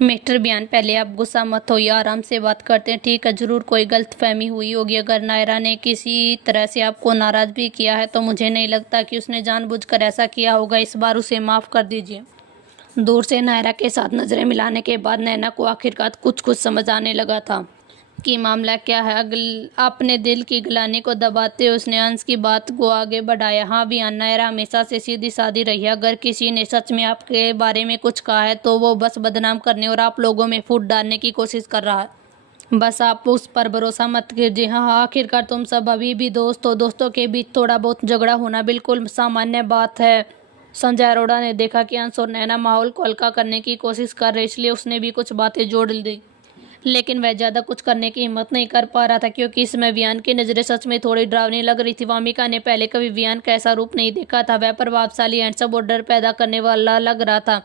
Mister बयान, पहले आप गुस्सा मत होइए, आराम से बात करते हैं, ठीक है? जरूर कोई गलतफहमी हुई होगी। अगर नायरा ने किसी तरह से आपको नाराज भी किया है तो मुझे नहीं लगता कि उसने जानबूझकर ऐसा किया होगा। इस बार उसे माफ़ कर दीजिए। दूर से नायरा के साथ नजरें मिलाने के बाद नैना को आखिरकार कुछ कुछ समझ आने लगा था कि मामला क्या है। अपने दिल की गलानी को दबाते हुए उसने अंश की बात को आगे बढ़ाया। हाँ वियान, नायरा हमेशा से सीधी सादी रही है। अगर किसी ने सच में आपके बारे में कुछ कहा है तो वो बस बदनाम करने और आप लोगों में फूट डालने की कोशिश कर रहा है। बस आप उस पर भरोसा मत कीजिए। हाँ, आखिरकार तुम सब अभी भी दोस्त हो। दोस्तों के बीच थोड़ा बहुत झगड़ा होना बिल्कुल सामान्य बात है। संजय अरोड़ा ने देखा कि अंश और नैना माहौल को हल्का करने की कोशिश कर रहे, इसलिए उसने भी कुछ बातें जोड़ दी, लेकिन वह ज़्यादा कुछ करने की हिम्मत नहीं कर पा रहा था, क्योंकि इसमें वियान की नज़रें सच में थोड़ी डरावनी लग रही थी। वामिका ने पहले कभी वियान का ऐसा रूप नहीं देखा था। वह प्रभावशाली, हैंडसम और डर पैदा करने वाला लग रहा था।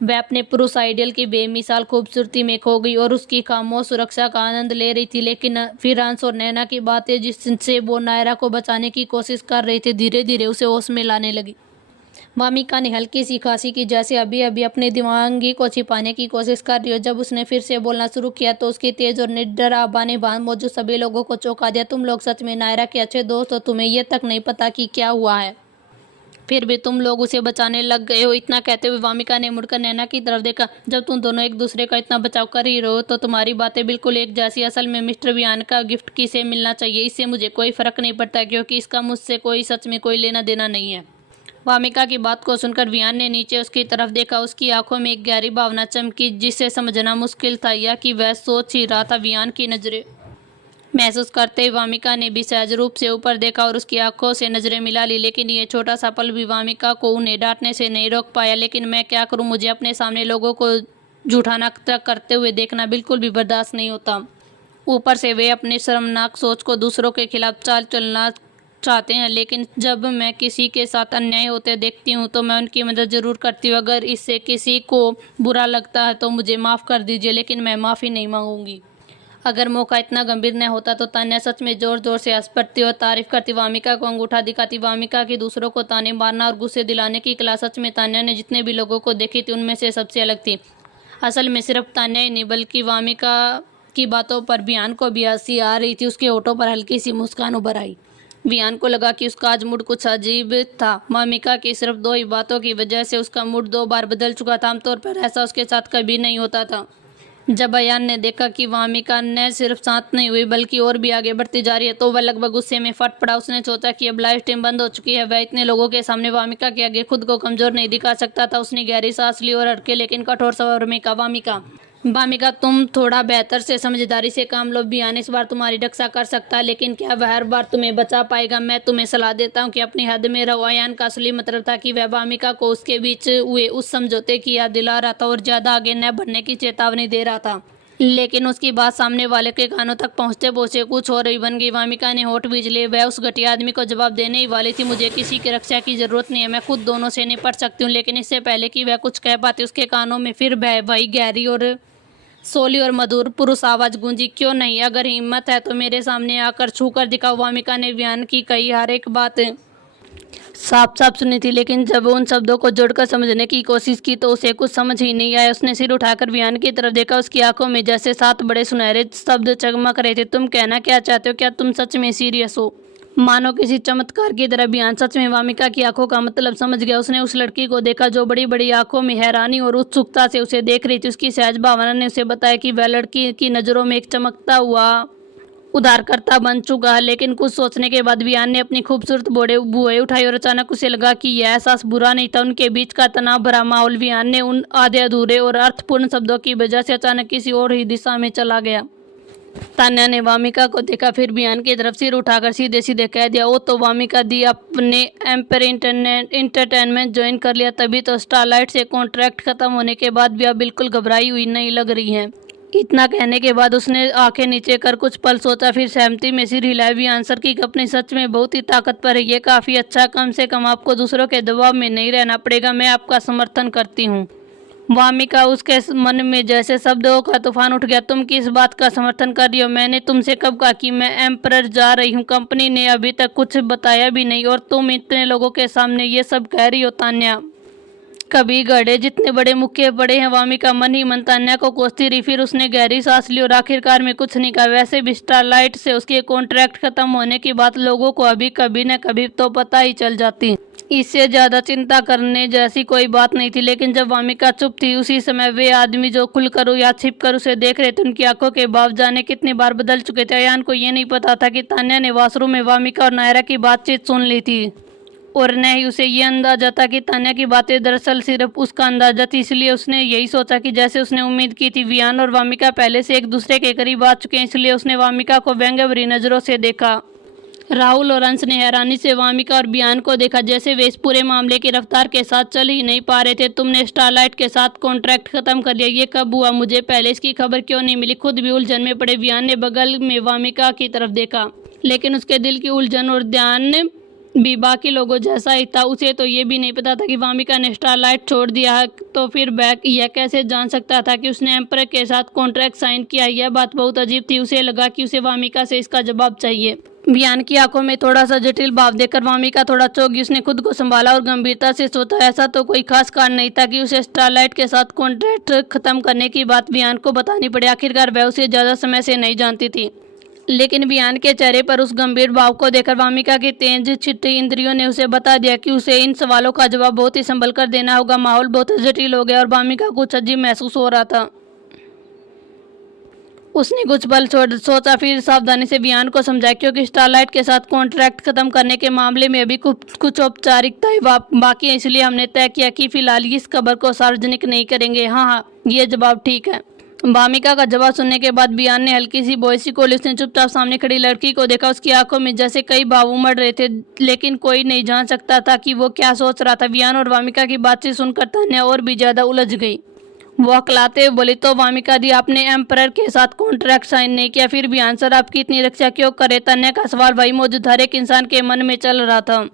वह अपने पुरुष आइडियल की बेमिसाल खूबसूरती में खो गई और उसकी खामोश सुरक्षा का आनंद ले रही थी। लेकिन फिर अंश और नैना की बातें, जिससे वो नायरा को बचाने की कोशिश कर रही थी, धीरे धीरे उसे होश में लाने लगी। वामिका ने हल्की सी खांसी की, जैसे अभी अभी अपनी दिमागी को छिपाने की कोशिश कर रही हो। जब उसने फिर से बोलना शुरू किया तो उसकी तेज और निडर आवाज़ ने वहां मौजूद सभी लोगों को चौंका दिया। तुम लोग सच में नायरा के अच्छे दोस्त हो, तुम्हें ये तक नहीं पता कि क्या हुआ है, फिर भी तुम लोग उसे बचाने लग गए हो। इतना कहते हुए वामिका ने मुड़कर नैना की तरफ देखा। जब तुम दोनों एक दूसरे का इतना बचाव कर ही रहो तो तुम्हारी बातें बिल्कुल एक जैसी। असल में मिस्टर बयान का गिफ्ट किसे मिलना चाहिए, इससे मुझे कोई फर्क नहीं पड़ता, क्योंकि इसका मुझसे कोई सच में कोई लेना देना नहीं है। वामिका की बात को सुनकर वियान ने नीचे उसकी तरफ देखा। उसकी आंखों में एक गहरी भावना चमकी, जिसे समझना मुश्किल था या कि वह सोच ही रहा था। वियान की नजरें महसूस करते ही वामिका ने भी सहज रूप से ऊपर देखा और उसकी आंखों से नजरें मिला ली, लेकिन ये छोटा सा पल भी वामिका को उन्हें डांटने से नहीं रोक पाया। लेकिन मैं क्या करूं, मुझे अपने सामने लोगों को झूठा नाटक करते हुए देखना बिल्कुल भी बर्दाश्त नहीं होता। ऊपर से वे अपनी शर्मनाक सोच को दूसरों के खिलाफ चाल चलना चाहते हैं, लेकिन जब मैं किसी के साथ अन्याय होते देखती हूँ तो मैं उनकी मदद ज़रूर करती हूँ। अगर इससे किसी को बुरा लगता है तो मुझे माफ़ कर दीजिए, लेकिन मैं माफ़ी नहीं मांगूंगी। अगर मौका इतना गंभीर न होता तो तान्या सच में जोर जोर से हंस पड़ती और तारीफ करती, वामिका को अंगूठा दिखाती। वामिका की दूसरों को ताने मारना और गुस्से दिलाने की कला सच में तान्या ने जितने भी लोगों को देखी थी उनमें से सबसे अलग थी। असल में सिर्फ तान्या ही नहीं, बल्कि वामिका की बातों पर वियान को भी हंसी आ रही थी। उसके होठों पर हल्की सी मुस्कान उभर आई। वियान को लगा कि उसका आज मूड कुछ अजीब था। वामिका की सिर्फ दो ही बातों की वजह से उसका मूड दो बार बदल चुका था। आमतौर पर ऐसा उसके साथ कभी नहीं होता था। जब अयान ने देखा कि वामिका न सिर्फ शांत नहीं हुई बल्कि और भी आगे बढ़ती जा रही है तो वह लगभग गुस्से में फट पड़ा। उसने सोचा कि अब लाइव स्ट्रीम बंद हो चुकी है। वह इतने लोगों के सामने वामिका के आगे खुद को कमजोर नहीं दिखा सकता था। उसने गहरी सांस ली और हल्के लेकिन कठोर स्वर में कहा, वामिका, तुम थोड़ा बेहतर से समझदारी से काम लो। बयान इस बार तुम्हारी रक्षा कर सकता है, लेकिन क्या वह हर बार तुम्हें बचा पाएगा? मैं तुम्हें सलाह देता हूँ कि अपनी हद में रहो। अयान का असली मतलब था कि वह वामिका को उसके बीच हुए उस समझौते की याद दिला रहा था और ज्यादा आगे न बढ़ने की चेतावनी दे रहा था। लेकिन उसकी बात सामने वाले के कानों तक पहुंचते पहुंचे कुछ और ही बन गई। वामिका ने होठ बीज लिए। वह उस घटिया आदमी को जवाब देने ही वाली थी, मुझे किसी की रक्षा की जरूरत नहीं है, मैं खुद दोनों से निपट सकती हूँ। लेकिन इससे पहले कि वह कुछ कह पाती उसके कानों में फिर वही गहरी और सोली और मधुर पुरुष आवाज गूंजी, क्यों नहीं? अगर हिम्मत है तो मेरे सामने आकर छू कर दिखाओ। वामिका ने वियान की कही हर एक बात साफ साफ सुनी थी, लेकिन जब उन शब्दों को जोड़कर समझने की कोशिश की तो उसे कुछ समझ ही नहीं आया। उसने सिर उठाकर वियान की तरफ देखा। उसकी आंखों में जैसे 7 बड़े सुनहरे शब्द चमक रहे थे। तुम कहना क्या चाहते हो? क्या तुम सच में सीरियस हो? मानो किसी चमत्कार की तरह वियान सच में वामिका की आंखों का मतलब समझ गया। उसने उस लड़की को देखा जो बड़ी बड़ी आंखों में हैरानी और उत्सुकता से उसे देख रही थी। उसकी सहज भावना ने उसे बताया कि वह लड़की की नजरों में एक चमकता हुआ उधारकर्ता बन चुका है। लेकिन कुछ सोचने के बाद वियान ने अपनी खूबसूरत बुआई उठाई और अचानक उसे लगा कि यह एहसास बुरा नहीं था। उनके बीच का तनाव भरा माहौल वियान ने उन आधे अधूरे और अर्थपूर्ण शब्दों की वजह से अचानक किसी और ही दिशा में चला गया। तान्या ने वामिका को देखा, फिर वियान की तरफ सिर उठाकर सीधे सीधे कह दिया, ओ तो वामिका दी, अपने एम्पायर इंटरटेनमेंट ज्वाइन कर लिया? तभी तो स्टारलाइट से कॉन्ट्रैक्ट खत्म होने के बाद भी आप बिल्कुल घबराई हुई नहीं लग रही हैं। इतना कहने के बाद उसने आंखें नीचे कर कुछ पल सोचा, फिर सहमति में सिर हिलाया। भी आंसर की अपनी सच में बहुत ही ताकतवर है। ये काफ़ी अच्छा, कम से कम आपको दूसरों के दबाव में नहीं रहना पड़ेगा। मैं आपका समर्थन करती हूँ। वामिका, उसके मन में जैसे शब्दों का तूफान उठ गया। तुम किस बात का समर्थन कर रही हो? मैंने तुमसे कब कहा कि मैं एम्परर जा रही हूँ? कंपनी ने अभी तक कुछ बताया भी नहीं और तुम इतने लोगों के सामने ये सब कह रही हो? तान्या, कभी गड़े जितने बड़े मुक्के पड़े हैं। वामिका मन ही मन तान्या को कोसती रही, फिर उसने गहरी सांस ली और आखिरकार में कुछ नहीं कहा। वैसे भी स्टारलाइट से उसके कॉन्ट्रैक्ट खत्म होने की बात लोगों को अभी कभी न कभी तो पता ही चल जाती। इससे ज्यादा चिंता करने जैसी कोई बात नहीं थी। लेकिन जब वामिका चुप थी, उसी समय वे आदमी जो खुलकर या छिपकर उसे देख रहे थे, उनकी आंखों के भाव जाने कितनी बार बदल चुके थे। अयान को ये नहीं पता था कि तान्या ने वॉशरूम में वामिका और नायरा की बातचीत सुन ली थी, और न ही उसे ये अंदाजा था कि तान्या की बातें दरअसल सिर्फ उसका अंदाजा थी। इसलिए उसने यही सोचा कि जैसे उसने उम्मीद की थी, वियान और वामिका पहले से एक दूसरे के करीब आ चुके हैं, इसलिए उसने वामिका को व्यंग्य भरी नजरों से देखा। राहुल और अंश ने हैरानी से वामिका और बियान को देखा, जैसे वे इस पूरे मामले की रफ्तार के साथ चल ही नहीं पा रहे थे। तुमने स्टारलाइट के साथ कॉन्ट्रैक्ट खत्म कर लिया, ये कब हुआ? मुझे पहले इसकी खबर क्यों नहीं मिली? खुद भी उलझन में पड़े बियान ने बगल में वामिका की तरफ देखा, लेकिन उसके दिल की उलझन और ध्यान भी बाकी लोगों जैसा ही था। उसे तो ये भी नहीं पता था कि वामिका ने स्टारलाइट छोड़ दिया है, तो फिर बैक यह कैसे जान सकता था कि उसने एम्पर के साथ कॉन्ट्रैक्ट साइन किया? यह बात बहुत अजीब थी। उसे लगा कि उसे वामिका से इसका जवाब चाहिए। बियान की आंखों में थोड़ा सा जटिल भाव देखकर वामिका थोड़ा चौंक गई। उसने खुद को संभाला और गंभीरता से सोचा, ऐसा तो कोई खास कारण नहीं था कि उसे स्टारलाइट के साथ कॉन्ट्रैक्ट खत्म करने की बात बियान को बतानी पड़े। आखिरकार वह उसे ज्यादा समय से नहीं जानती थी। लेकिन बियान के चेहरे पर उस गंभीर भाव को देखकर वामिका की तेज छिटी इंद्रियों ने उसे बता दिया कि उसे इन सवालों का जवाब बहुत ही संभल कर देना होगा। माहौल बहुत जटिल हो गया और वामिका कुछ अजीब महसूस हो रहा था। उसने कुछ पल सोचा, फिर सावधानी से बियान को समझाया, क्योंकि स्टारलाइट के साथ कॉन्ट्रैक्ट खत्म करने के मामले में अभी कुछ औपचारिकताएं बाकी है, इसलिए हमने तय किया कि फिलहाल इस खबर को सार्वजनिक नहीं करेंगे। हाँ, ये जवाब ठीक है। वामिका का जवाब सुनने के बाद बियान ने हल्की सी बॉयसी खोली। उसने चुपचाप सामने खड़ी लड़की को देखा। उसकी आंखों में जैसे कई भाव उमड़ रहे थे, लेकिन कोई नहीं जान सकता था कि वो क्या सोच रहा था। बियान और वामिका की बातचीत सुनकर तान्या और भी ज्यादा उलझ गई। वो अकलाते हुए बोली, तो वामिका दी, आपने एम्परर के साथ कॉन्ट्रैक्ट साइन नहीं किया, फिर भी आंसर आपकी इतनी रक्षा क्यों करे? तान्या का सवाल वही मौजूद हर एक इंसान के मन में चल रहा था।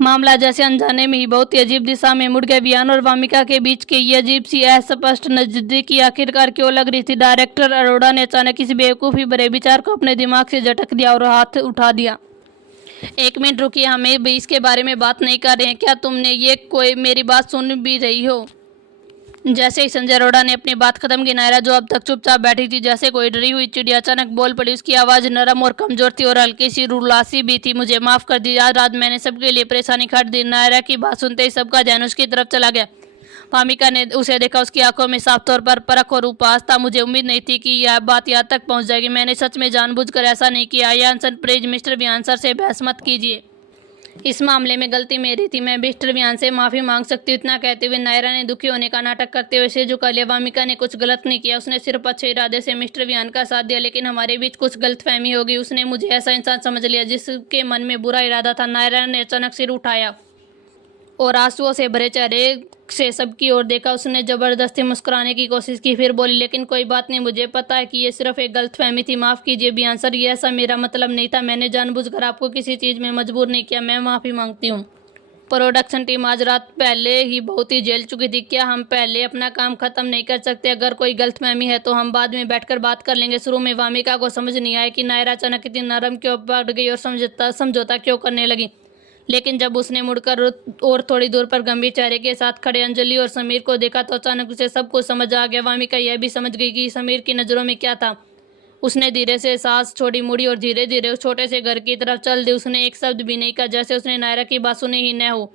मामला जैसे अनजाने में ही बहुत ही अजीब दिशा में मुड़ गया। बियान और वामिका के बीच की ये अजीब सी अस्पष्ट नजदीकी आखिरकार क्यों लग रही थी? डायरेक्टर अरोड़ा ने अचानक इस बेवकूफ़ी भरे विचार को अपने दिमाग से झटक दिया और हाथ उठा दिया। एक मिनट रुकिए, हमें भी इसके बारे में बात नहीं कर रहे हैं क्या? तुमने ये कोई मेरी बात सुन भी रही हो? जैसे ही संजय अरोड़ा ने अपनी बात खत्म की, नायरा जो अब तक चुपचाप बैठी थी जैसे कोई डरी हुई चिड़िया अचानक बोल पड़ी। उसकी आवाज़ नरम और कमजोर थी और हल्की सी रुलासी भी थी। मुझे माफ़ कर दीजिए, आज रात मैंने सबके लिए परेशानी खट दी। नायरा की बात सुनते ही सबका ध्यान उसकी तरफ चला गया। वामिका ने उसे देखा। उसकी आंखों में साफ तौर पर परख और उपहास था। मुझे उम्मीद नहीं थी कि यह बात यहाँ तक पहुँच जाएगी। मैंने सच में जानबूझकर ऐसा नहीं किया। यानसन प्लीज मिस्टर बियान सर से बहस मत कीजिए, इस मामले में गलती मेरी थी। मैं मिस्टर बियान से माफ़ी मांग सकती हूँ। इतना कहते हुए नायरा ने दुखी होने का नाटक करते हुए सिर झुका लिया। वामिका ने कुछ गलत नहीं किया, उसने सिर्फ अच्छे इरादे से मिस्टर बियान का साथ दिया, लेकिन हमारे बीच कुछ गलतफहमी हो गई। उसने मुझे ऐसा इंसान समझ लिया जिसके मन में बुरा इरादा था। नायरा ने अचानक सिर उठाया और आंसुओं से भरे चेहरे से सबकी ओर देखा। उसने जबरदस्ती मुस्कुराने की कोशिश की, फिर बोली, लेकिन कोई बात नहीं, मुझे पता है कि ये सिर्फ एक गलतफहमी थी। माफ़ कीजिए बियान सर, ये ऐसा मेरा मतलब नहीं था। मैंने जानबूझकर आपको किसी चीज़ में मजबूर नहीं किया। मैं माफ़ी मांगती हूँ। प्रोडक्शन टीम आज रात पहले ही बहुत ही झेल चुकी थी। क्या हम पहले अपना काम खत्म नहीं कर सकते? अगर कोई गलतफहमी है तो हम बाद में बैठकर बात कर लेंगे। शुरू में वामिका को समझ नहीं आया कि नायरा अचानक इतनी नरम क्यों पड़ गई और समझौता क्यों करने लगी, लेकिन जब उसने मुड़कर और थोड़ी दूर पर गंभीर चेहरे के साथ खड़े अंजलि और समीर को देखा तो अचानक उसे सब कुछ समझ आ गया। वामिका यह भी समझ गई कि समीर की नज़रों में क्या था। उसने धीरे से सांस छोड़ी, मुड़ी और धीरे धीरे उस छोटे से घर की तरफ चल दी। उसने एक शब्द भी नहीं कहा, जैसे उसने नायरा की बात सुनी ही न हो,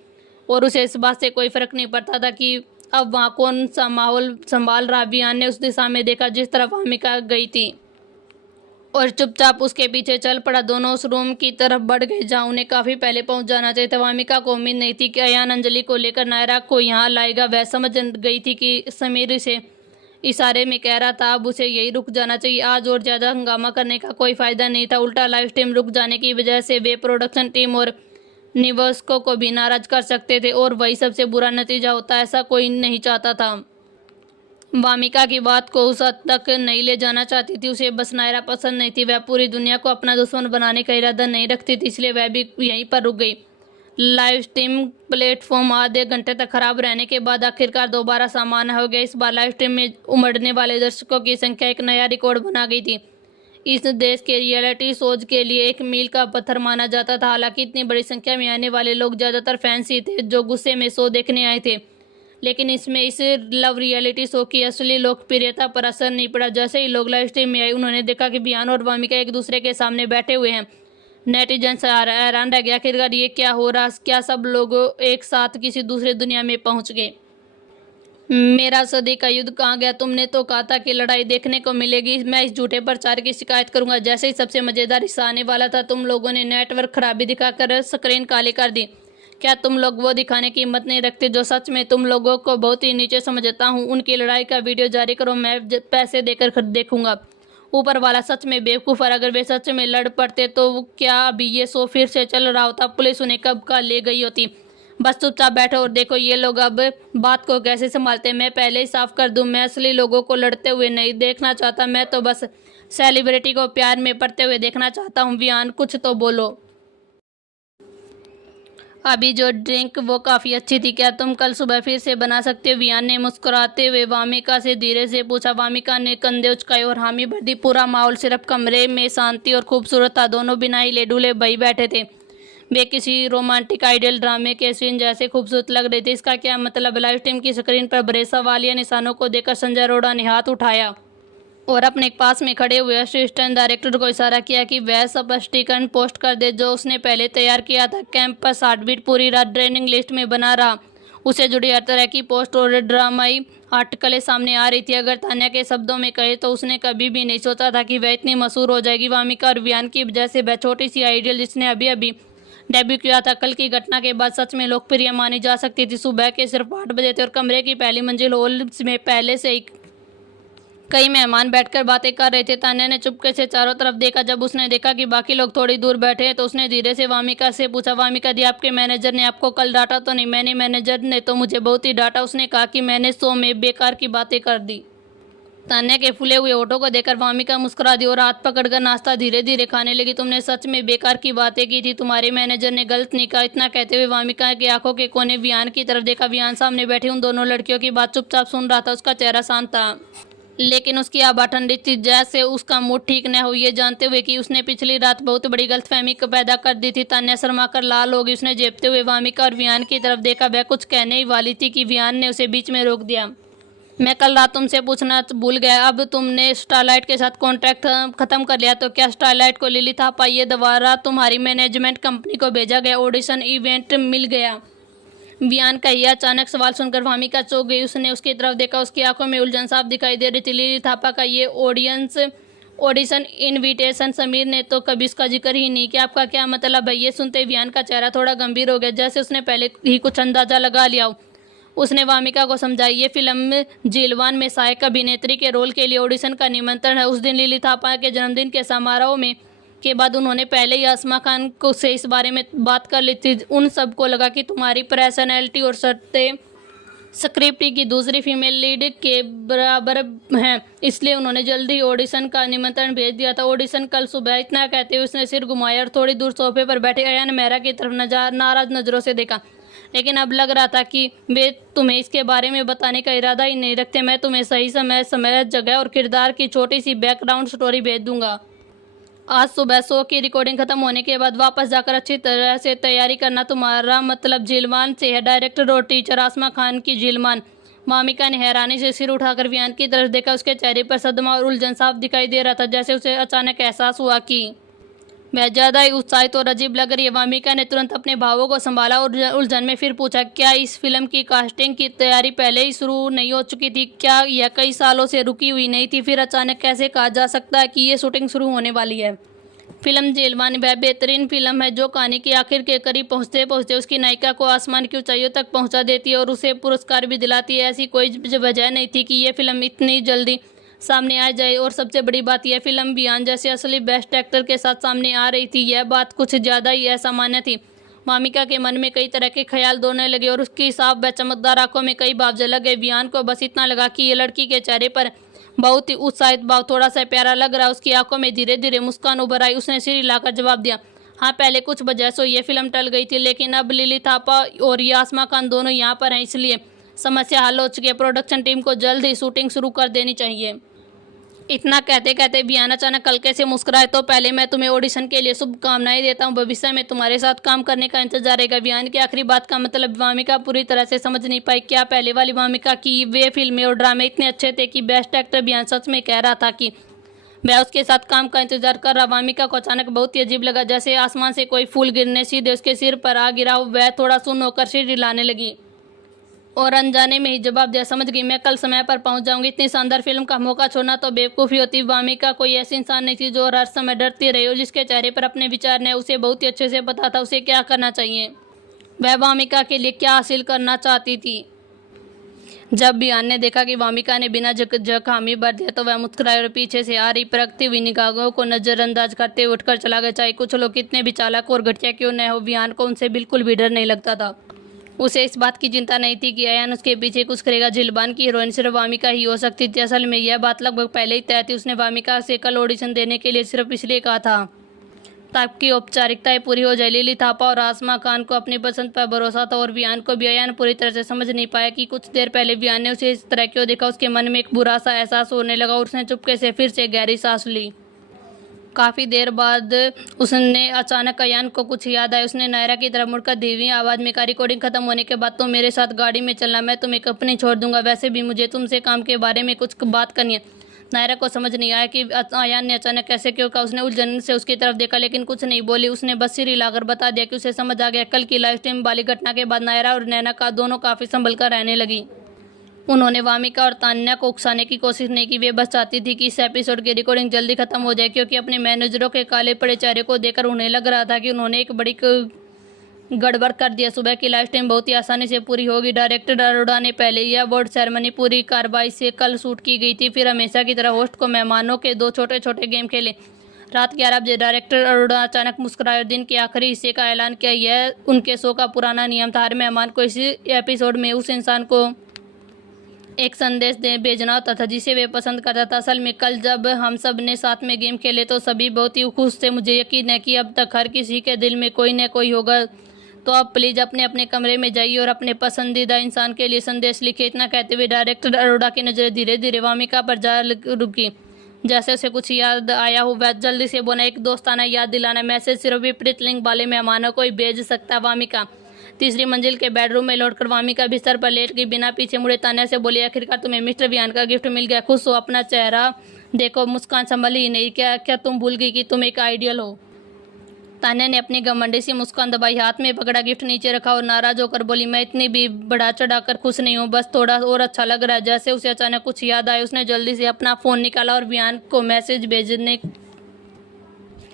और उसे इस बात से कोई फर्क नहीं पड़ता था कि अब वहाँ कौन सा माहौल संभाल रहा। बियान ने उस दिशा में देखा जिस तरफ वामिका गई थी और चुपचाप उसके पीछे चल पड़ा। दोनों उस रूम की तरफ बढ़ गए जहाँ उन्हें काफ़ी पहले पहुंच जाना चाहिए था। वामिका को उम्मीद नहीं थी कि अयान अंजलि को लेकर नायरा को यहाँ लाएगा। वह समझ गई थी कि समीर से इशारे में कह रहा था अब उसे यही रुक जाना चाहिए। आज और ज़्यादा हंगामा करने का कोई फ़ायदा नहीं था। उल्टा लाइव स्ट्रीम रुक जाने की वजह से वे प्रोडक्शन टीम और निवासकों को भी नाराज़ कर सकते थे और वही सबसे बुरा नतीजा होता, ऐसा कोई नहीं चाहता था। वामिका की बात को उस हद तक नहीं ले जाना चाहती थी। उसे बस नायरा पसंद नहीं थी। वह पूरी दुनिया को अपना दुश्मन बनाने का इरादा नहीं रखती थी, इसलिए वह भी यहीं पर रुक गई। लाइव स्ट्रीम प्लेटफॉर्म आधे घंटे तक खराब रहने के बाद आखिरकार दोबारा सामान्य हो गया। इस बार लाइव स्ट्रीम में उमड़ने वाले दर्शकों की संख्या एक नया रिकॉर्ड बना गई थी। इस देश के रियलिटी शोज के लिए एक मील का पत्थर माना जाता था। हालांकि इतनी बड़ी संख्या में आने वाले लोग ज़्यादातर फैंस ही थे जो गुस्से में शो देखने आए थे, लेकिन इसमें इस लव रियलिटी शो की असली लोकप्रियता पर असर नहीं पड़ा। जैसे ही लोग लाइव स्ट्रीम में आए, उन्होंने देखा कि वियान और वामिका एक दूसरे के सामने बैठे हुए हैं। नेटिजन्स हैरान रह गया, आखिरकार ये क्या हो रहा, क्या सब लोग एक साथ किसी दूसरे दुनिया में पहुंच गए। मेरा सदी का युद्ध कहाँ गया? तुमने तो कहा था कि लड़ाई देखने को मिलेगी। मैं इस झूठे प्रचार की शिकायत करूंगा। जैसे ही सबसे मजेदार हिस्सा आने वाला था, तुम लोगों ने नेटवर्क खराबी दिखाकर स्क्रीन काली कर दी। क्या तुम लोग वो दिखाने की हिम्मत नहीं रखते जो सच में तुम लोगों को बहुत ही नीचे समझता हूँ? उनकी लड़ाई का वीडियो जारी करो, मैं पैसे देकर देखूंगा। ऊपर वाला सच में बेवकूफ़, और अगर वे सच में लड़ पड़ते तो क्या अभी ये शो फिर से चल रहा होता? पुलिस उन्हें कब का ले गई होती? बस चुपचाप बैठो और देखो ये लोग अब बात को कैसे संभालते हैं। मैं पहले ही साफ कर दूं, मैं असली लोगों को लड़ते हुए नहीं देखना चाहता। मैं तो बस सेलिब्रिटी को प्यार में पड़ते हुए देखना चाहता हूँ। वियान, कुछ तो बोलो। अभी जो ड्रिंक वो काफ़ी अच्छी थी, क्या तुम कल सुबह फिर से बना सकते हो? वियान ने मुस्कुराते हुए वामिका से धीरे से पूछा। वामिका ने कंधे उचकाए और हामी भर दी। पूरा माहौल सिर्फ कमरे में शांति और खूबसूरत था। दोनों बिना हिले डुले बही बैठे थे। वे किसी रोमांटिक आइडियल ड्रामे के सीन जैसे खूबसूरत लग रहे थे। इसका क्या मतलब? लाइव स्ट्रीम की स्क्रीन पर भरेसा वालिया निशानों को देखकर संजय अरोड़ा ने हाथ उठाया और अपने पास में खड़े हुए असिस्टेंट डायरेक्टर को इशारा किया कि वह स्पष्टीकरण पोस्ट कर दे जो उसने पहले तैयार किया था। कैंपस हार्टबीट पूरी रात ट्रेनिंग लिस्ट में बना रहा। उससे जुड़ी हर तरह की पोस्ट और ड्रामाई आर्टिकलें सामने आ रही थी। अगर तान्या के शब्दों में कहे तो उसने कभी भी नहीं सोचा था कि वह इतनी मशहूर हो जाएगी। वामिका और वियान की वजह से वह छोटी सी आइडियल जिसने अभी अभी डेब्यू किया था, कल की घटना के बाद सच में लोकप्रिय मानी जा सकती थी। सुबह के सिर्फ 8 बजे थे और कमरे की पहली मंजिल हॉल में पहले से ही कई मेहमान बैठकर बातें कर रहे थे। तान्या ने चुपके से चारों तरफ देखा। जब उसने देखा कि बाकी लोग थोड़ी दूर बैठे हैं तो उसने धीरे से वामिका से पूछा, वामिका दी, आपके मैनेजर ने आपको कल डांटा तो नहीं? मैंने मैनेजर ने तो मुझे बहुत ही डांटा। उसने कहा कि मैंने शो में बेकार की बातें कर दी। तान्या के फूले हुए होठों को देखकर वामिका मुस्कुरा दी और हाथ पकड़कर नाश्ता धीरे धीरे खाने लगी। तुमने सच में बेकार की बातें की थी, तुम्हारे मैनेजर ने गलत नहीं कहा। इतना कहते हुए वामिका की आंखों के कोने वियान की तरफ देखा। वियान सामने बैठी उन दोनों लड़कियों की बात चुपचाप सुन रहा था। उसका चेहरा शांत था, लेकिन उसकी आभा ठंडी थी, जैसे उसका मूड ठीक न हो, ये जानते हुए कि उसने पिछली रात बहुत बड़ी गलतफहमी पैदा कर दी थी। तान्या शर्मा कर लाल होगी। उसने झेपते हुए वामिका और वियान की तरफ देखा। वह कुछ कहने ही वाली थी कि वियान ने उसे बीच में रोक दिया। मैं कल रात तुमसे पूछना भूल गया, अब तुमने स्टारलाइट के साथ कॉन्ट्रैक्ट खत्म कर लिया तो क्या स्टारलाइट को लिली थापा ये दोबारा तुम्हारी मैनेजमेंट कंपनी को भेजा गया ऑडिशन इवेंट मिल गया? वियान का यह अचानक सवाल सुनकर वामिका चौंक गई। उसने उसकी तरफ देखा। उसकी आंखों में उलझन साफ दिखाई दे रही थी। लिली थापा का ये ऑडिशन इनविटेशन समीर ने तो कभी इसका जिक्र ही नहीं किया। आपका क्या मतलब है? ये सुनते वियान का चेहरा थोड़ा गंभीर हो गया, जैसे उसने पहले ही कुछ अंदाजा लगा लिया हो। उसने वामिका को समझाई, ये फिल्म झीलवान में सहायक अभिनेत्री के रोल के लिए ऑडिशन का निमंत्रण है। उस दिन लिली थापा के जन्मदिन के समारोह में के बाद उन्होंने पहले ही आसमा खान को से इस बारे में बात कर ली थी। उन सबको लगा कि तुम्हारी पर्सनैलिटी और शर्तें स्क्रिप्ट की दूसरी फीमेल लीड के बराबर हैं, इसलिए उन्होंने जल्दी ही ऑडिशन का निमंत्रण भेज दिया था। ऑडिशन कल सुबह। इतना कहते हुए उसने सिर घुमाया और थोड़ी दूर सोफे पर बैठे अयान मेहरा की तरफ नाराज नज़रों से देखा। लेकिन अब लग रहा था कि वे तुम्हें इसके बारे में बताने का इरादा ही नहीं रखते। मैं तुम्हें सही समय जगह और किरदार की छोटी सी बैकग्राउंड स्टोरी भेज दूंगा। आज सुबह शो की रिकॉर्डिंग खत्म होने के बाद वापस जाकर अच्छी तरह से तैयारी करना। तुम्हारा मतलब झीलवान से है? डायरेक्टर और टीचर आसमा खान की झीलवान? वामिका ने हैरानी से सिर उठाकर वियान की तरफ देखा। उसके चेहरे पर सदमा और उलझन साफ दिखाई दे रहा था, जैसे उसे अचानक एहसास हुआ कि वह ज़्यादा ही उत्साहित और अजीब लग रही है। वामिका ने तुरंत अपने भावों को संभाला और उलझन में फिर पूछा, क्या इस फिल्म की कास्टिंग की तैयारी पहले ही शुरू नहीं हो चुकी थी? क्या यह कई सालों से रुकी हुई नहीं थी? फिर अचानक कैसे कहा जा सकता है कि ये शूटिंग शुरू होने वाली है? फिल्म झीलवान वह बेहतरीन फिल्म है जो कहानी की आखिर के करीब पहुंचते पहुंचते उसकी नायिका को आसमान की ऊंचाइयों तक पहुंचा देती है और उसे पुरस्कार भी दिलाती है। ऐसी कोई वजह नहीं थी कि ये फिल्म इतनी जल्दी सामने आ जाए। और सबसे बड़ी बात, यह फिल्म वियान जैसे असली बेस्ट एक्टर के साथ सामने आ रही थी। यह बात कुछ ज़्यादा ही असामान्य थी। वामिका के मन में कई तरह के ख्याल दौड़ने लगे और उसकी साफ व चमकदार आंखों में कई भाव झलक गए। वियान को बस इतना लगा कि ये लड़की के चेहरे पर बहुत ही उत्साहित भाव थोड़ा सा प्यारा लग रहा। उसकी आंखों में धीरे धीरे मुस्कान उभर आई। उसने सिर हिलाकर जवाब दिया, हाँ, पहले कुछ वजह से ये फिल्म टल गई थी, लेकिन अब लिली थापा और ये आसमा खान दोनों यहाँ पर हैं, इसलिए समस्या हल हो चुकी है। प्रोडक्शन टीम को जल्द ही शूटिंग शुरू कर देनी चाहिए। इतना कहते कहते बियान अचानक हल्के से मुस्कुराए। तो पहले मैं तुम्हें ऑडिशन के लिए शुभकामनाएं देता हूँ, भविष्य में तुम्हारे साथ काम करने का इंतजार रहेगा। बियान की आखिरी बात का मतलब वामिका पूरी तरह से समझ नहीं पाई। क्या पहले वाली वामिका की वे फिल्में और ड्रामे इतने अच्छे थे कि बेस्ट एक्टर बियान सच में कह रहा था कि वह उसके साथ काम का इंतजार कर रहा। वामिका को अचानक बहुत ही अजीब लगा, जैसे आसमान से कोई फूल गिरने सीधे उसके सिर पर आ गिरा हो। वह थोड़ा सुन्न होकर सिर हिलाने लगी और अनजाने में ही जवाब दिया, समझ गई, मैं कल समय पर पहुंच जाऊंगी। इतनी शानदार फिल्म का मौका छोड़ना तो बेवकूफ़ी होती। वामिका कोई ऐसी इंसान नहीं थी जो हर समय डरती रही और जिसके चेहरे पर अपने विचार ने उसे बहुत ही अच्छे से पता था उसे क्या करना चाहिए, वह वामिका के लिए क्या हासिल करना चाहती थी। जब बियान ने देखा कि वामिका ने बिना झक हामी भर दिया तो वह मुस्कुराए और पीछे से आ रही परखती हुई निगाहों को नजरअंदाज करते हुए उठकर चला गया। चाहे कुछ लोग कितने भी चालाक और घटिया क्यों न हो, बियान को उनसे बिल्कुल भी डर नहीं लगता था। उसे इस बात की चिंता नहीं थी कि अयान उसके पीछे कुछ करेगा। जिलबान की हीरोइन सिर्फ वामिका ही हो सकती थी। असल में यह बात लगभग पहले ही तय थी। उसने वामिका से कल ऑडिशन देने के लिए सिर्फ इसलिए कहा था ताकि औपचारिकताएं पूरी हो जाए। लिली थापा और आसमा खान को अपनी पसंद पर भरोसा था और बियान को भी। अयान पूरी तरह से समझ नहीं पाया कि कुछ देर पहले बियान ने उसे इस तरह क्यों देखा। उसके मन में एक बुरा सा एहसास होने लगा और उसने चुपके से फिर से गहरी सांस ली। काफ़ी देर बाद उसने अचानक अयान को कुछ याद आया। उसने नायरा की तरफ मुड़कर धीमी आवाज़ में कहा, रिकॉर्डिंग खत्म होने के बाद तो मेरे साथ गाड़ी में चलना, मैं तुम्हें कंपनी छोड़ दूंगा। वैसे भी मुझे तुमसे काम के बारे में कुछ बात करनी है। नायरा को समझ नहीं आया कि अयान ने अचानक कैसे क्यों कहा। उसने उलझन से उसकी तरफ देखा लेकिन कुछ नहीं बोली। उसने बस सिर हिलाकर बता दिया कि उसे समझ आ गया। कल की लाइव स्ट्रीम वाली घटना के बाद नायरा और नैना का दोनों काफ़ी संभल कर रहने लगी। उन्होंने वामिका और तान्या को उकसाने की कोशिश नहीं की। वे बस चाहती थी कि इस एपिसोड की रिकॉर्डिंग जल्दी खत्म हो जाए, क्योंकि अपने मैनेजरों के काले पड़े चेहरे को देखकर उन्हें लग रहा था कि उन्होंने एक बड़ी गड़बड़ कर दिया। सुबह की लाइव स्ट्रीम बहुत ही आसानी से पूरी होगी। डायरेक्टर अरोड़ा ने पहले यह अवार्ड सेरेमनी पूरी कार्रवाई से कल शूट की गई थी। फिर हमेशा की तरह होस्ट को मेहमानों के 2 छोटे छोटे गेम खेले। रात 11 बजे डायरेक्टर अरोड़ा अचानक मुस्कुराए और दिन के आखिरी हिस्से का ऐलान किया। यह उनके शो का पुराना नियम था। हर मेहमान को इसी एपिसोड में उस इंसान को एक संदेश भेजना होता था जिसे वे पसंद करता था। असल में कल जब हम सब ने साथ में गेम खेले तो सभी बहुत ही खुश थे। मुझे यकीन है कि अब तक हर किसी के दिल में कोई न कोई होगा। तो आप प्लीज़ अपने अपने कमरे में जाइए और अपने पसंदीदा इंसान के लिए संदेश लिखिए। इतना कहते हुए डायरेक्टर अरोड़ा की नज़रें धीरे धीरे वामिका पर जा रुकी। जैसे उसे कुछ याद आया हो वह जल्दी से बोला, एक दोस्ताना याद दिलाना, मैसेज सिर्फ विपरीत लिंग वाले मेहमानों को ही भेज सकता। वामिका तीसरी मंजिल के बेडरूम में लौटकर वामिका बिस्तर पर लेट गई। बिना पीछे मुड़े तान्या से बोली, आखिरकार तुम्हें मिस्टर बियान का गिफ्ट मिल गया, खुश हो? अपना चेहरा देखो, मुस्कान संभल ही नहीं। क्या तुम भूल गई कि तुम एक आइडियल हो? तान्या ने अपनी घमंडी सी मुस्कान दबाई, हाथ में पकड़ा गिफ्ट नीचे रखा और नाराज होकर बोली, मैं इतनी भी बढ़ा चढ़ाकर खुश नहीं हूँ, बस थोड़ा और अच्छा लग रहा है। जैसे उसे अचानक कुछ याद आया उसने जल्दी से अपना फ़ोन निकाला और बियान को मैसेज भेजने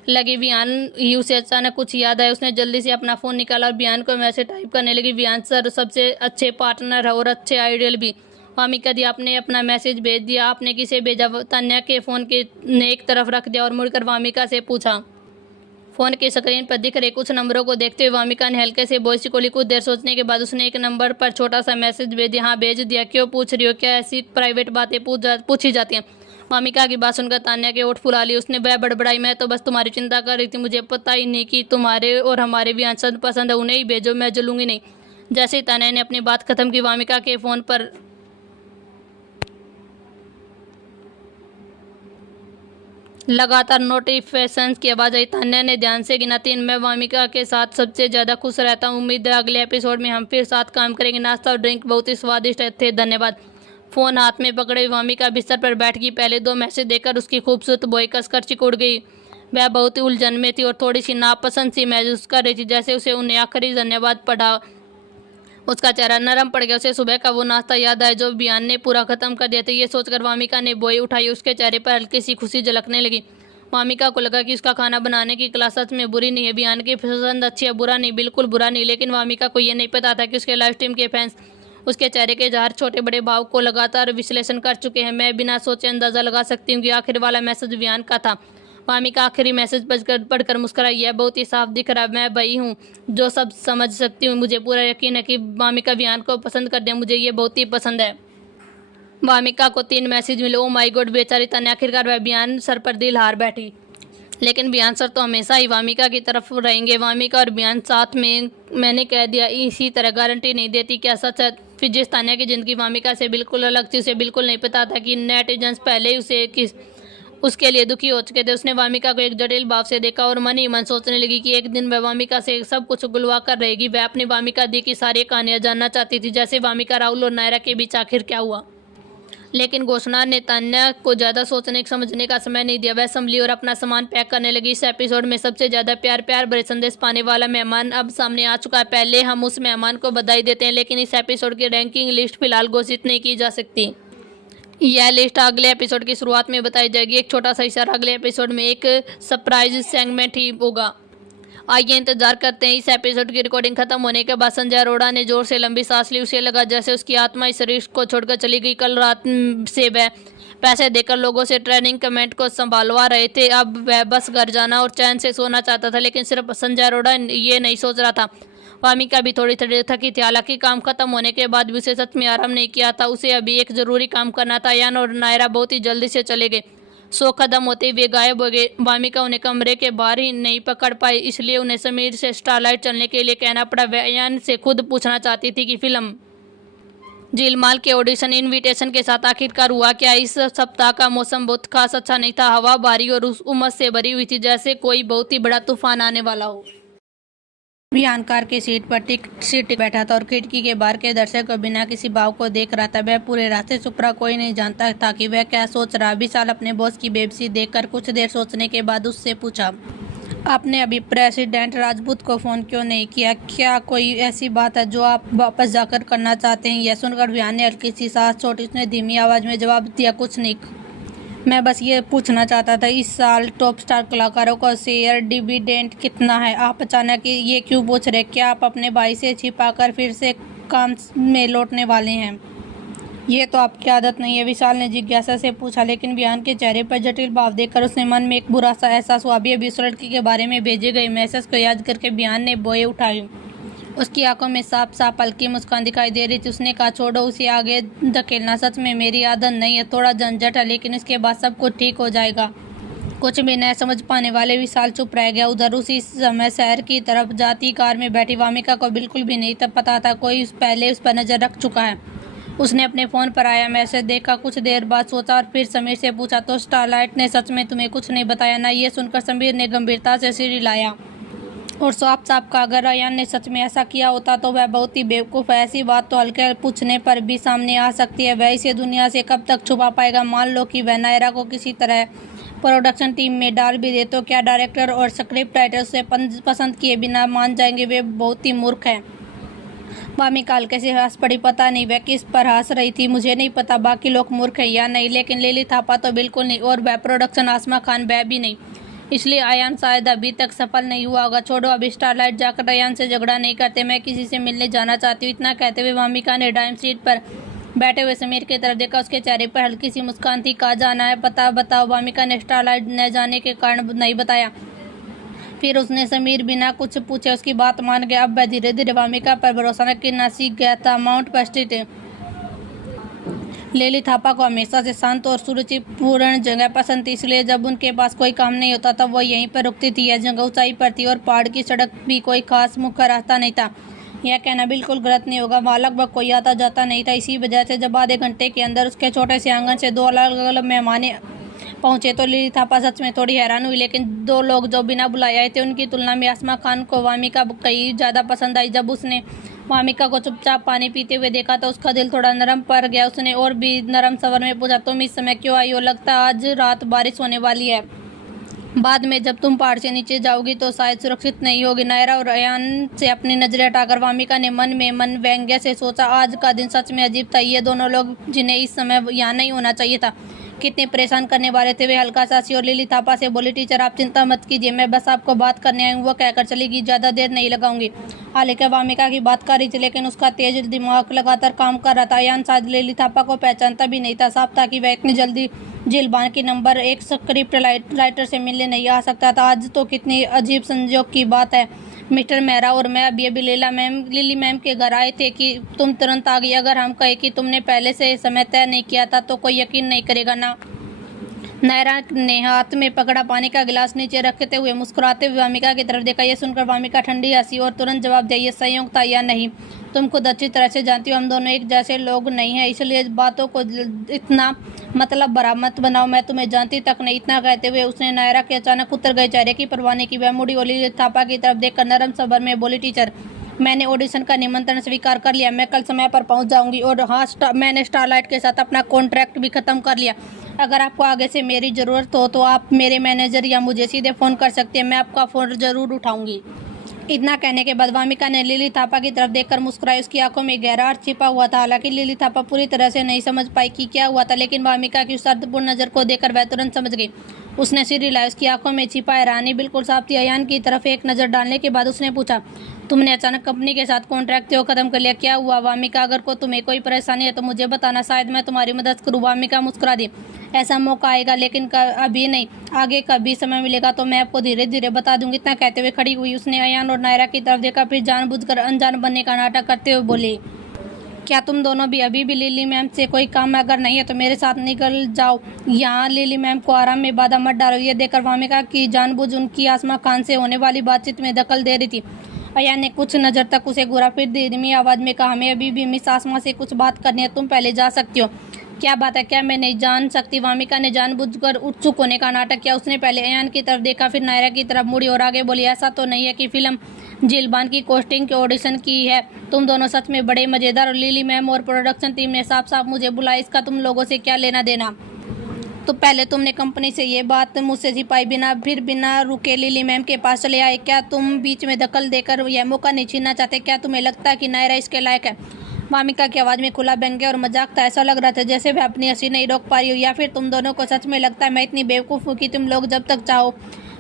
लगी। बियान ही उसे अचानक कुछ याद आया उसने जल्दी से अपना फ़ोन निकाला और बियान को मैसेज टाइप करने लगी। बियान सर सबसे अच्छे पार्टनर है और अच्छे आइडियल भी। वामिका दी, आपने अपना मैसेज भेज दिया? आपने किसे भेजा? तान्या के फ़ोन के ने एक तरफ रख दिया और मुड़कर वामिका से पूछा। फ़ोन की स्क्रीन पर दिख रहे कुछ नंबरों को देखते हुए वामिका ने हल्के से वॉइस को ली। कुछ देर सोचने के बाद उसने एक नंबर पर छोटा सा मैसेज भेज दिया। हाँ भेज दिया। क्यों पूछ रही हो? क्या ऐसी प्राइवेट बातें पूछी जाती हैं? वामिका की बात सुनकर तान्या के होठ फुला ली। उसने वह बड़बड़ाई, मैं तो बस तुम्हारी चिंता कर रही थी, मुझे पता ही नहीं कि तुम्हारे और हमारे भी आंसर पसंद है, उन्हें ही भेजो, मैं जलूंगी नहीं। जैसे ही तान्या ने अपनी बात खत्म की वामिका के फ़ोन पर लगातार नोटिफिकेशंस की आवाज़ आई। तान्या ने ध्यान से गिना 3। मैं वामिका के साथ सबसे ज़्यादा खुश रहता हूँ। उम्मीद है अगले एपिसोड में हम फिर साथ काम करेंगे। नाश्ता और ड्रिंक बहुत ही स्वादिष्ट थे, धन्यवाद। फ़ोन हाथ में पकड़े वामिका बिस्तर पर बैठ गई। पहले 2 मैसेज देखकर उसकी खूबसूरत बॉय कसकर चिकुड़ गई। वह बहुत ही उलझन में थी और थोड़ी सी नापसंद सी महसूस कर रही थी। जैसे उसे उन्हें आखिरी धन्यवाद पढ़ा उसका चेहरा नरम पड़ गया। उसे सुबह का वो नाश्ता याद आया जो बियान ने पूरा खत्म कर दिया था। ये सोचकर वामिका ने बोई उठाई। उसके चेहरे पर हल्की सी खुशी झलकने लगी। वामिका को लगा कि उसका खाना बनाने की क्लास सच में बुरी नहीं है। बियान की पसंद अच्छी है, बुरा नहीं, बिल्कुल बुरा नहीं। लेकिन वामिका को ये नहीं पता था कि उसके लाइव स्ट्रीम के फैंस उसके चेहरे के हर छोटे बड़े भाव को लगातार विश्लेषण कर चुके हैं। मैं बिना सोचे अंदाज़ा लगा सकती हूँ कि आखिर वाला मैसेज बियान का था। वामिका आखिरी मैसेज पढ़कर मुस्कुराई। यह बहुत ही साफ दिख रहा है, मैं वही हूँ जो सब समझ सकती हूँ। मुझे पूरा यकीन है कि वामिका बियान को पसंद कर दे, मुझे ये बहुत ही पसंद है। वामिका को 3 मैसेज मिले। ओ माय गॉड, बेचारी तान्या, आखिरकार वह बियान सर पर दिल हार बैठी। लेकिन बियान सर तो हमेशा ही वामिका की तरफ रहेंगे। वामिका और बियान साथ में, मैंने कह दिया, इसी तरह गारंटी नहीं देती क्या सच है। फिर जिस तान्या की ज़िंदगी वामिका से बिल्कुल अलग थी, उसे बिल्कुल नहीं पता था कि नेटिजन्स पहले ही उसे उसके लिए दुखी हो चुके थे। उसने वामिका को एक जटिल भाव से देखा और मन ही मन सोचने लगी कि एक दिन वह वामिका से सब कुछ उगलवा कर रहेगी। वह अपनी वामिका दी की सारी कहानियां जानना चाहती थी, जैसे वामिका, राहुल और नायरा के बीच आखिर क्या हुआ। लेकिन घोषणा ने तान्या को ज्यादा सोचने समझने का समय नहीं दिया। वह संभली और अपना सामान पैक करने लगी। इस एपिसोड में सबसे ज्यादा प्यार भरे संदेश पाने वाला मेहमान अब सामने आ चुका है। पहले हम उस मेहमान को बधाई देते हैं, लेकिन इस एपिसोड की रैंकिंग लिस्ट फिलहाल घोषित नहीं की जा सकती। यह लिस्ट अगले एपिसोड की शुरुआत में बताई जाएगी। एक छोटा सा इशारा, अगले एपिसोड में एक सरप्राइज सेगमेंट ही होगा। आइए इंतजार करते हैं। इस एपिसोड की रिकॉर्डिंग खत्म होने के बाद संजय अरोड़ा ने जोर से लंबी सांस ली। उसे लगा जैसे उसकी आत्मा इस शरीर को छोड़कर चली गई। कल रात से वह पैसे देकर लोगों से ट्रेनिंग कमेंट को संभालवा रहे थे। अब वह बस घर जाना और चैन से सोना चाहता था, लेकिन सिर्फ संजय अरोड़ा ये नहीं सोच रहा था। वामिका भी थोड़ी थोड़ी थकी थी। हालांकि काम खत्म होने के बाद भी उसे सच में आराम नहीं किया था। उसे अभी एक जरूरी काम करना था। यान और नायरा बहुत ही जल्दी से चले गए। शो खत्म होते हुए गायब हो गए। वामिका उन्हें कमरे के बाहर ही नहीं पकड़ पाई, इसलिए उन्हें समीर से स्टारलाइट चलने के लिए कहना पड़ा। वह यान से खुद पूछना चाहती थी कि फिल्म झीलमाल के ऑडिशन इनविटेशन के साथ आखिरकार हुआ क्या। इस सप्ताह का मौसम बहुत खास अच्छा नहीं था। हवा भारी और उमस से भरी हुई थी, जैसे कोई बहुत ही बड़ा तूफान आने वाला हो। विहान कार की सीट पर सीट बैठा था और खिड़की के बाहर के दर्शक को बिना किसी भाव को देख रहा था। वह पूरे रास्ते चुप रहा। कोई नहीं जानता था कि वह क्या सोच रहा। विशाल अपने बॉस की बेबसी देखकर कुछ देर सोचने के बाद उससे पूछा, आपने अभी प्रेसिडेंट राजपूत को फ़ोन क्यों नहीं किया? क्या कोई ऐसी बात है जो आप वापस जाकर करना चाहते हैं? यह सुनकर विहान ने हल्की सी सांस छोड़ी। उसने धीमी आवाज़ में जवाब दिया, कुछ नहीं, मैं बस ये पूछना चाहता था, इस साल टॉप स्टार कलाकारों का शेयर डिविडेंड कितना है? आप अचानक ये क्यों पूछ रहे? क्या आप अपने भाई से छिपाकर फिर से काम में लौटने वाले हैं? ये तो आपकी आदत नहीं है, विशाल ने जिज्ञासा से पूछा। लेकिन विहान के चेहरे पर जटिल भाव देखकर उसने मन में एक बुरा सा एहसास हुआ। अभी उस लड़की के बारे में भेजे गए मैसेज को याद करके विहान ने बोए उठाई। उसकी आंखों में साफ साफ हल्की मुस्कान दिखाई दे रही थी। उसने कहा, छोड़ो, उसे आगे धकेलना सच में मेरी आदत नहीं है। थोड़ा झंझट है, लेकिन इसके बाद सब कुछ ठीक हो जाएगा। कुछ भी न समझ पाने वाले विशाल चुप रह गया। उधर उसी समय शहर की तरफ जाती कार में बैठी वामिका को बिल्कुल भी नहीं तब पता था कोई पहले उस पर नजर रख चुका है। उसने अपने फ़ोन पर आया मैसेज देखा, कुछ देर बाद सोचा और फिर समीर से पूछा, तो स्टारलाइट ने सच में तुम्हें कुछ नहीं बताया ना? ये सुनकर समीर ने गंभीरता से सिर हिलाया और साफ साफ कहा, अगर अयान ने सच में ऐसा किया होता तो वह बहुत ही बेवकूफ़ है। ऐसी बात तो हल्के पूछने पर भी सामने आ सकती है। वह इसे दुनिया से कब तक छुपा पाएगा? मान लो कि वह नायरा को किसी तरह प्रोडक्शन टीम में डाल भी दे, तो क्या डायरेक्टर और स्क्रिप्ट राइटर उसे पसंद किए बिना मान जाएंगे? वे बहुत ही मूर्ख है। वामिका हल्के से हंस पड़ी। पता नहीं वह किस पर हंस रही थी, मुझे नहीं पता बाकी लोग मूर्ख हैं या नहीं, लेकिन लिली थापा तो बिल्कुल नहीं, और वह प्रोडक्शन आसमा खान वह भी नहीं। इसलिए अयान शायद अभी तक सफल नहीं हुआ होगा। छोड़ो, अब स्टारलाइट जाकर अयान से झगड़ा नहीं करते, मैं किसी से मिलने जाना चाहती हूँ। इतना कहते हुए वामिका ने डाइम सीट पर बैठे हुए समीर की तरफ देखा। उसके चेहरे पर हल्की सी मुस्कान थी। कहाँ जाना है? बताओ। वामिका ने स्टारलाइट न जाने के कारण नहीं बताया। फिर उसने समीर बिना कुछ पूछे उसकी बात मान गया। अब वह धीरे धीरे वामिका पर भरोसा करना सीख गया था। माउंट पस्टिट लिली थापा को हमेशा से शांत और सुरुचिपूर्ण जगह पसंद थी, इसलिए जब उनके पास कोई काम नहीं होता तब वो यहीं पर रुकती थी। यह जगह ऊंचाई पर थी और पहाड़ की सड़क भी कोई खास मुख्य रास्ता नहीं था। यह कहना बिल्कुल गलत नहीं होगा, वहाँ लगभग कोई आता जाता नहीं था। इसी वजह से जब आधे घंटे के अंदर उसके छोटे से आंगन से दो अलग अलग मेहमान पहुंचे तो लिली थापा सच में थोड़ी हैरान हुई। लेकिन दो लोग जो बिना बुलाए आए थे उनकी तुलना में आसमा खान को वामिका कहीं ज़्यादा पसंद आई। जब उसने वामिका को चुपचाप पानी पीते हुए देखा तो उसका दिल थोड़ा नरम पड़ गया। उसने और भी नरम स्वर में पूछा, तुम इस समय क्यों आई हो? लगता आज रात बारिश होने वाली है। बाद में जब तुम पहाड़ से नीचे जाओगी तो शायद सुरक्षित नहीं होगी। नायरा और अयान से अपनी नजरें हटाकर वामिका ने मन व्यंग्य से सोचा, आज का दिन सच में अजीब था। ये दोनों लोग जिन्हें इस समय यहाँ नहीं होना चाहिए था, कितने परेशान करने वाले थे। वे हल्का सासी और लिली थापा से बोली, टीचर आप चिंता मत कीजिए, मैं बस आपको बात करने आई हूँ। वो कहकर चली गई, ज़्यादा देर नहीं लगाऊंगी। हालांकि वामिका की बात कर रही थी, लेकिन उसका तेज दिमाग लगातार काम कर रहा था। अयान शायद लिली थापा को पहचानता भी नहीं था। साफ था कि वह इतनी जल्दी झीलबान की नंबर 1 स्क्रिप्ट राइटर से मिलने नहीं आ सकता था। आज तो कितनी अजीब संयोग की बात है, मिस्टर मेहरा और मैं अभी लिली मैम के घर आए थे कि तुम तुरंत आ गई। अगर हम कहे कि तुमने पहले से समय तय नहीं किया था तो कोई यकीन नहीं करेगा ना। नायरा ने हाथ में पकड़ा पानी का गिलास नीचे रखते हुए मुस्कुराते हुए वामिका की तरफ देखा। यह सुनकर वामिका ठंडी हंसी और तुरंत जवाब दिया, ये संयोग था या नहीं? तुम खुद अच्छी तरह से जानती हो हम दोनों एक जैसे लोग नहीं हैं, इसलिए बातों को इतना मतलब भरा मत बनाओ, मैं तुम्हें जानती तक नहीं। इतना कहते हुए उसने नायरा के अचानक उतर गए चेहरे की परवाह नहीं की। वह मुड़ी ओली थापा की तरफ देखकर नरम स्वर में बोली, टीचर मैंने ऑडिशन का निमंत्रण स्वीकार कर लिया, मैं कल समय पर पहुंच जाऊंगी। और हाँ, मैंने स्टारलाइट के साथ अपना कॉन्ट्रैक्ट भी खत्म कर लिया। अगर आपको आगे से मेरी ज़रूरत हो तो आप मेरे मैनेजर या मुझे सीधे फ़ोन कर सकते हैं, मैं आपका फ़ोन ज़रूर उठाऊंगी। इतना कहने के बाद वामिका ने लिली थापा की तरफ देखकर मुस्कुराई। उसकी आंखों में गहरा अर्थ छिपा हुआ था। हालांकि लिली थापा पूरी तरह से नहीं समझ पाई कि क्या हुआ था, लेकिन वामिका की उस अर्थपूर्ण नज़र को देखकर वह तुरंत समझ गई। उसने सिर हिलाया। उसकी आंखों में छिपा हैरानी बिल्कुल साफ थी। अयान की तरफ एक नज़र डालने के बाद उसने पूछा, तुमने अचानक कंपनी के साथ कॉन्ट्रैक्ट क्यों खत्म कर लिया, क्या हुआ वामिका? अगर तुम्हें कोई परेशानी है तो मुझे बताना, शायद मैं तुम्हारी मदद करूँ। वामिका मुस्कुरा दी। ऐसा मौका आएगा, लेकिन अभी नहीं, आगे कभी समय मिलेगा तो मैं आपको धीरे धीरे बता दूंगी। इतना कहते हुए खड़ी हुई उसने अयान और नायरा की तरफ देखा, फिर जानबूझकर अनजान बनने का नाटक करते हुए बोली, क्या तुम दोनों भी अभी भी लिली मैम से कोई काम अगर नहीं है तो मेरे साथ निकल जाओ यहाँ, लिली मैम को आराम में बाधा मत डालो। ये देखकर वामिका की जानबूझ उनकी आसमा खान से होने वाली बातचीत में दखल दे रही थी। अयान ने कुछ नज़र तक उसे घूरा, फिर धीमी आवाज़ में कहा, हमें अभी भी मिस आसमा से कुछ बात करनी है, तुम पहले जा सकती हो। क्या बात है, क्या मैं नहीं जान सकती? वामिका ने जानबूझकर उत्सुक होने का नाटक किया। उसने पहले अयान की तरफ देखा, फिर नायरा की तरफ मुड़ी और आगे बोली, ऐसा तो नहीं है कि फिल्म जिलबान की कोस्टिंग के ऑडिशन की है? तुम दोनों सच में बड़े मज़ेदार। और लिली मैम और प्रोडक्शन टीम ने साफ साफ मुझे बुलाया, इसका तुम लोगों से क्या लेना देना? तो पहले तुमने कंपनी से ये बात मुझसे छिपाई, फिर बिना रुके लिली मैम के पास चले आए। क्या तुम बीच में दखल देकर यह मौका नहीं छीनना चाहते? क्या तुम्हें लगता है कि नायरा इसके लायक है? वामिका की आवाज़ में खुला व्यंग्य और मजाक था। ऐसा लग रहा था जैसे वह अपनी हंसी नहीं रोक पा रही हो। या फिर तुम दोनों को सच में लगता है मैं इतनी बेवकूफ़ हूँ कि तुम लोग जब तक चाहो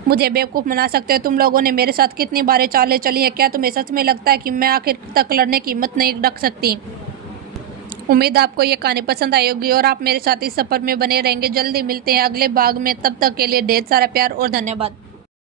मुझे बेवकूफ़ बना सकते हो? तुम लोगों ने मेरे साथ कितनी बारें चालें चली हैं, क्या तुम्हें सच में लगता है कि मैं आखिर तक लड़ने की हिम्मत नहीं रख सकती? उम्मीद आपको ये कहानी पसंद आई होगी और आप मेरे साथ इस सफ़र में बने रहेंगे। जल्दी मिलते हैं अगले भाग में, तब तक के लिए ढेर सारा प्यार और धन्यवाद।